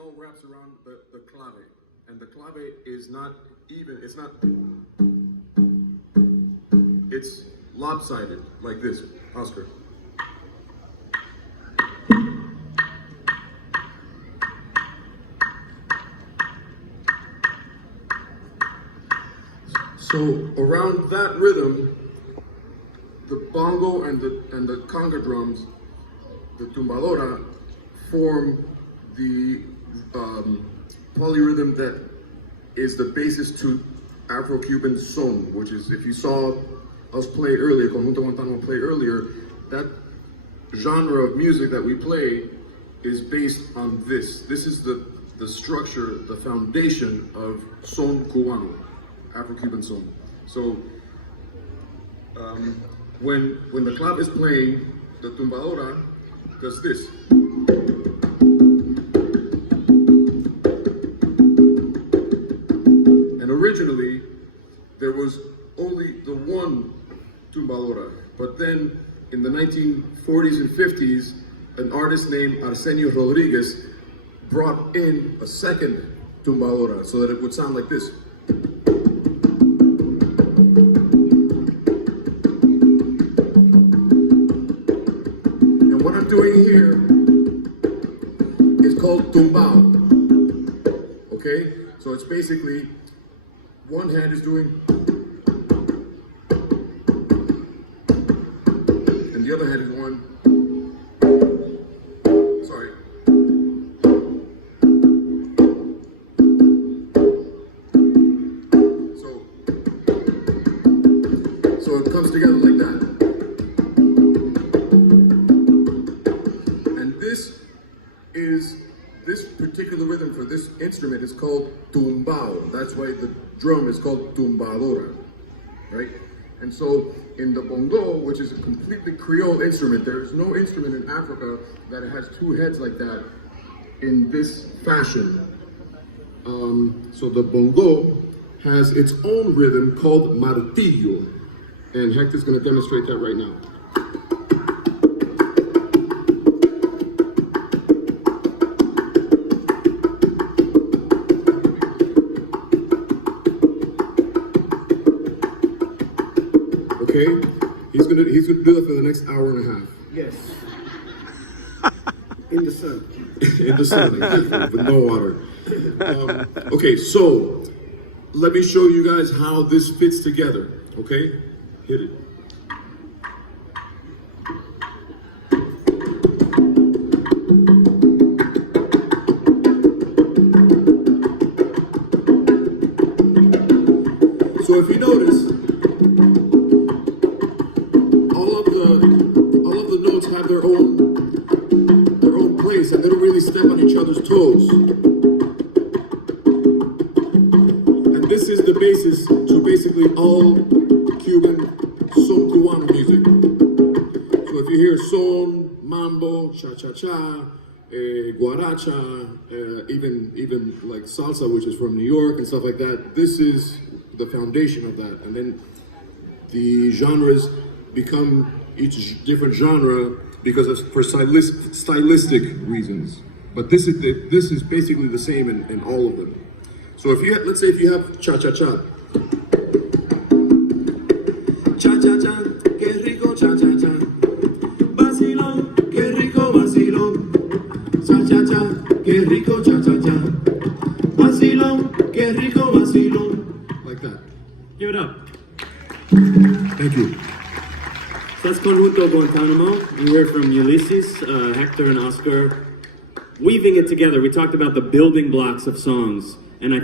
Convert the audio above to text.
all wraps around the clave. And the clave is not even, it's not, it's lopsided, like this. Oscar. So around that rhythm, the bongo and the conga drums, the tumbadora, form the polyrhythm that is the basis to Afro-Cuban son, which is, if you saw us play earlier, Conjunto Guantánamo play earlier, that genre of music that we play is based on this. This is the structure, the foundation of son cubano, Afro-Cuban son. So when the clave is playing, the tumbadora does this. And originally, there was only the one tumbadora, but then in the 1940s and 50s, an artist named Arsenio Rodriguez brought in a second tumbadora so that it would sound like this. And what I'm doing here is called tumbao. Okay? So it's basically one hand is doing, and the other hand is one. Sorry. So it comes together like that. And this particular rhythm for this instrument is called tumbao. That's why the drum is called tumbadora, right? And so in the bongo, which is a completely Creole instrument, there is no instrument in Africa that has two heads like that in this fashion. So the bongo has its own rhythm called martillo, and Hector's going to demonstrate that right now. Okay, he's gonna do that for the next hour and a half. Yes. In the sun. In the sun, with no water. Okay, so let me show you guys how this fits together. Okay, hit it. So if you notice, have their own place, and they don't really step on each other's toes. And this is the basis to basically all Cuban son cubano music. So if you hear son, mambo, cha-cha-cha, guaracha, even like salsa, which is from New York and stuff like that, this is the foundation of that. And then the genres become each different genre because of for stylistic reasons. But this is basically the same in all of them. So if you have, let's say if you have cha-cha-cha. Cha-cha-cha, que rico cha-cha-cha. Vacilón, que rico vacilón. Cha-cha-cha, que rico cha-cha-cha. Vacilón, que rico vacilón. Like that. Give it up. Thank you. So that's Conjunto Guantánamo. We heard from Ulysses, Hector, and Oscar weaving it together. We talked about the building blocks of songs, and I